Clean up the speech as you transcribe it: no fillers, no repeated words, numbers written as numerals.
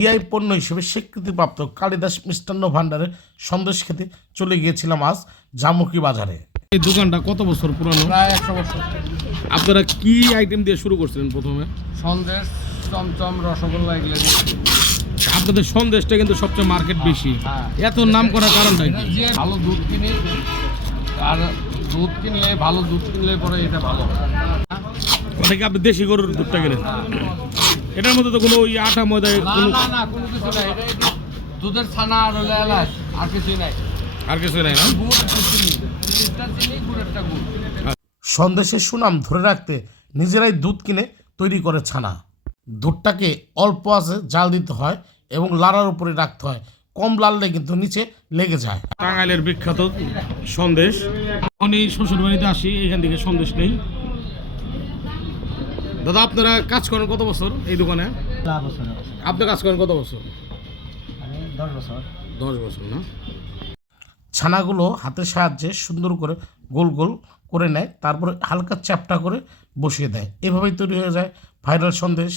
GI পণ্য হিসেবে স্বীকৃতিপ্রাপ্ত কালিদাস মিষ্টান্ন ভাণ্ডারের সন্দেশ খেতে চলে গিয়েছিলাম আজ জামুকি বাজারে। এই দোকানটা কত বছর পুরানো? প্রায় 100 বছর। আপনারা কি আইটেম দিয়ে শুরু করছিলেন প্রথমে? সন্দেশ, চমচম, রসগোল্লা এগুলো দিচ্ছি। আপনাদের সন্দেশটা কিন্তু সবচেয়ে মার্কেট বেশি, হ্যাঁ। এত নাম করার কারণটা কি? যে ভালো দুধ কিনি, আর দুধ কিনলে ভালো দুধ কিনলে পরে এটা ভালো হয়। মানে কি আপনি দেশি গরুর দুধটা কিনেন? এটার মধ্যে তো কোনো ওই আটা ময়দা না কোনো না না, কোনো কিছু নাই। এটা দুধের ছানা আর হলে এলাচ, আর কিছুই নাই। আর কিছু নাই না? গুড় একটু চিনি, চিনিটা চিনি, গুড়েরটা গুড়। সন্দেশের সুনাম ধরে রাখতে নিজেরাই দুধ কিনে তৈরি করে ছানা। দুধটাকে অল্প আঁচে জাল দিতে হয় এবং লাড়ার উপরে রাখতে হয়, কম লাড়লে কিন্তু নিচে লেগে যায়। টাঙ্গাইলের বিখ্যাত সন্দেশ। আমি শ্বশুর বাড়িতে আসি, এখান থেকে সন্দেশ নেই। দাদা, আপনারা কাজ করেন কত বছর এই দোকানে? আপনি কাজ করেন কত বছর? 10 বছর। 10 বছর না? ছানাগুলো হাতের সাহায্যে সুন্দর করে গোল গোল করে নেয়, তারপরে হালকা চ্যাপটা করে বসিয়ে দেয়। এভাবেই তৈরি হয়ে যায় ভাইরাল সন্দেশ।